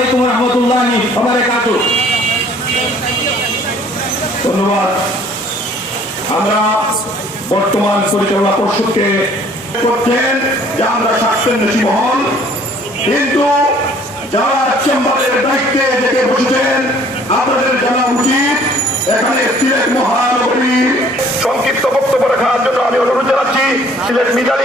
আলাইকুম রহমতুল্লাহ বারাকাতুহু। ধন্যবাদ। আমরা বর্তমান পরিচালনা পর্ষদকে করছেন, যে আমরা স্বাস্থ্যন্বেষী মহল কিন্তু যারা চেম্বারের দায়িত্বে থেকে বসেছেন, আপনাদের জানা উচিত, এখানে সিলেট মহানগরী। সংক্ষিপ্ত বক্তব্য রাখার জন্য আমি অনুরোধ জানাচ্ছি, সিলেট মিজালি।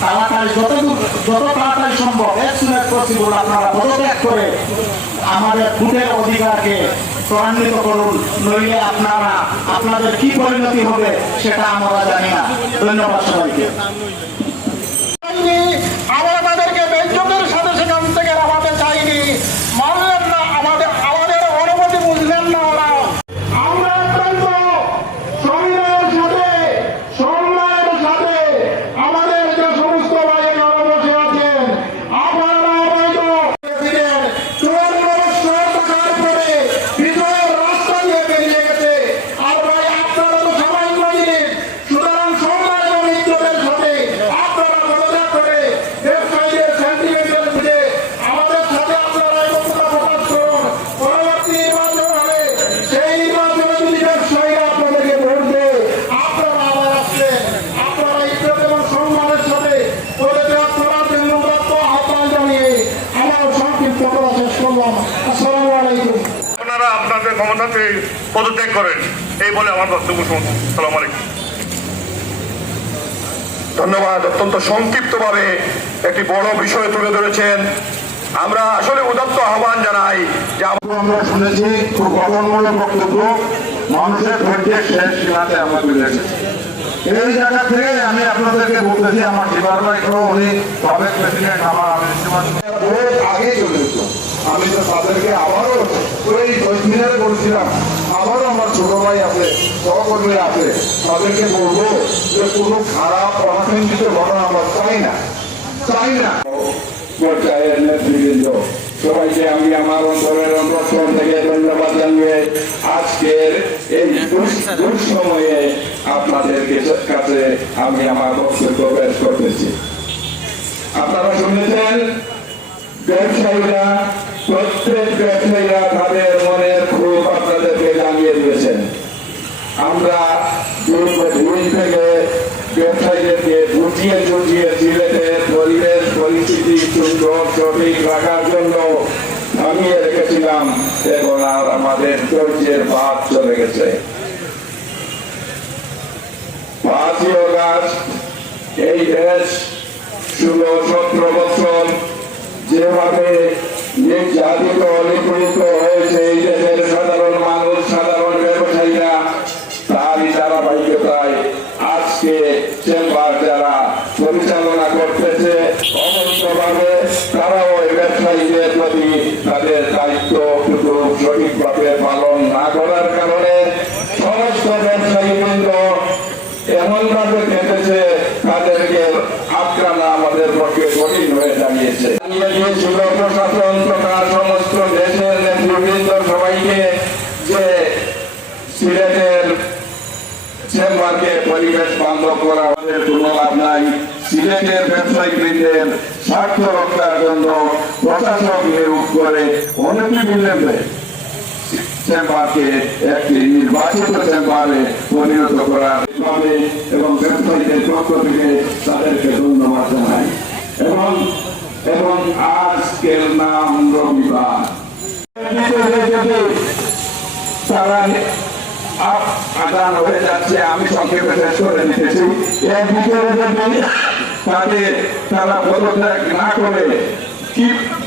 তাড়াতাড়ি, যত যত তাড়াতাড়ি সম্ভব এক্সুলেট পসিবল আপনারা পদত্যাগ করে আমাদের ভোটের অধিকারকে ত্বরান্বিত করুন, নইলে আপনারা আপনাদের কি পরিণতি হবে সেটা আমরা জানি না। ধন্যবাদ সবাইকে। আমাদেরকে বেঞ্চকের সাথে সেখান থেকে নামাতে চাইনি মানলেন না আমাদের আমাদের অনুমতি বুঝলেন না ওরা আমরা অত্যন্ত সম্মানের সাথে সম্মানের সাথে আমাদের যে সমস্ত ভাইয়েরা বসে আছেন আপনারা হয়তো চুয়ান্ন বছর থাকার পরে বিজয়ের রাস্তা দিয়ে বেরিয়ে গেছে আর ভাই আপনারা তো সামান্য জিনিস সুতরাং সম্মান এবং ইজ্জতের সাথে আপনারা পদত্যাগ করে ব্যবসায়ীদের সেন্টিমেন্টের বুঝে আমাদের সাথে আপনারা একতা প্রকাশ করুন পরবর্তী নির্বাচন হবে সেই নির্বাচনে যদি ব্যবসায়ীরা আপনাদেরকে ভোট দেয় আপনারা আবার আসছেন আপনারা ইজ্জত এবং সম্মানের সাথে পদত্যাগ করার জন্য উদাত্ত আহ্বান জানিয়ে আমার সংক্ষিপ্ত কথা শেষ করলাম আসসালামু আলাইকুম আপনারা আপনাদের ক্ষমতাতে পদত্যাগ করেন। এই বলে আমার বক্তব্য সমাপ্ত। সালাম আলাইকুম। ধন্যবাদ। অত্যন্ত সংক্ষিপ্তভাবে একটি বড় বিষয় তুলে ধরেছেন। আমরা আসলে উদাত্ত আহ্বান জানাই যে আমরা শুনেছি খুব গঠনমূলক বক্তব্য। মানুষের ধৈর্যের শেষ সীমাতে আমরা চলে এসেছি। এই জায়গা থেকে আমি আপনাদেরকে বলতেছি আমার সহ উনি সাবেক প্রেসিডেন্ট আমার আগে চলে আমি তো তাদেরকে আবারও ওই কৈমিনারে বলছিলাম, আবারও আমার ছোট ভাই আছে, সহকর্মী আছে, তাদেরকে বলব যে কোনো খারাপ অনাকাঙ্ক্ষিত ঘটনা আমরা চাই না চাই না। সবাইকে আমি আমার অন্তরের থেকে ধন্যবাদ জানিয়ে আজকের এই দুঃসময়ে আপনাদের কাছে- আমি আমার বক্তব্য করতেছি। আপনারা শুনেছেন, ব্যবসায়ীরা প্রত্যেক ব্যবসায়ীরা তাদের মনের ক্ষোভ আপনাদেরকে জানিয়ে দিয়েছেন। আমরা দীর্ঘদিন থেকে ব্যবসায়ীদেরকে বুঝিয়ে বুঝিয়ে সিলেটের পরিবেশ, পরিস্থিতি, সুন্দর, সঠিক রাখার জন্য থামিয়ে রেখেছিলাম। এখন আর আমাদের ধৈর্যের বাদ চলে গেছে। পাঁচই এই দেশ ষোলো সতেরো বছর যেভাবে পরিচালনা করতেছে, অবশ্যভাবে তারাও এই ব্যবসায়ীদের প্রতি তাদের দায়িত্ব কিন্তু সঠিকভাবে পালন না করার কারণে সমস্ত ব্যবসায়ী বৃন্দ এমন ভাবে কেটেছে তাদেরকে আটকানো আমাদের পক্ষে কঠিন হয়ে দাঁড়িয়েছে জানিয়ে প্রশাসন তথা সমস্ত দেশের নেতৃবৃন্দ সবাইকে যে সিলেটের চেম্বারকে পরিবেশ বান্ধব করা আমাদের কোনো নাই সিলেটের ব্যবসায়িক বৃন্দের স্বার্থ রক্ষার জন্য প্রশাসক নিয়োগ করে অনেকে মিলবে চেম্বারকে একটি নির্বাচিত চেম্বারে পরিণত করার ভাবে এবং ব্যবসায়ীদের পক্ষ থেকে তাদেরকে ধন্যবাদ জানাই এবং এবং আজকের নাম রবিবার। তারা আদান হয়ে যাচ্ছে, আমি সংক্ষেপে শেষ করে নিতেছি এর যদি তাদের তারা পদত্যাগ না করে, কি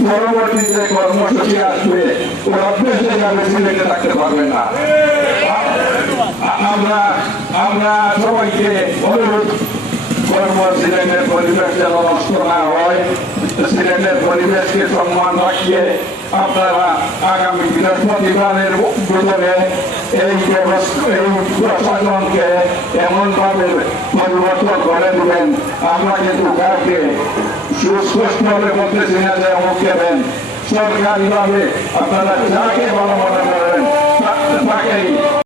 পরবর্তী কর্মসূচি আসবে, ওরা অভ্যেসে যাবে সিলেটে থাকতে পারবে না। আমরা আমরা সবাইকে অনুরোধ কর্ম সিলেটের পরিবেশ যেন নষ্ট না হয়। সিলেটের পরিবেশকে সম্মান রাখিয়ে আপনারা আগামী বৃহস্পতিবারের ভিতরে এই এই প্রশাসনকে এমনভাবে পরিবর্তন করে দেবেন আমরা কিন্তু কাউকে সুস্পষ্টভাবে বলতেছি না যে অমুক দেবেন সরকারিভাবে আপনারা যাকে ভালো মনে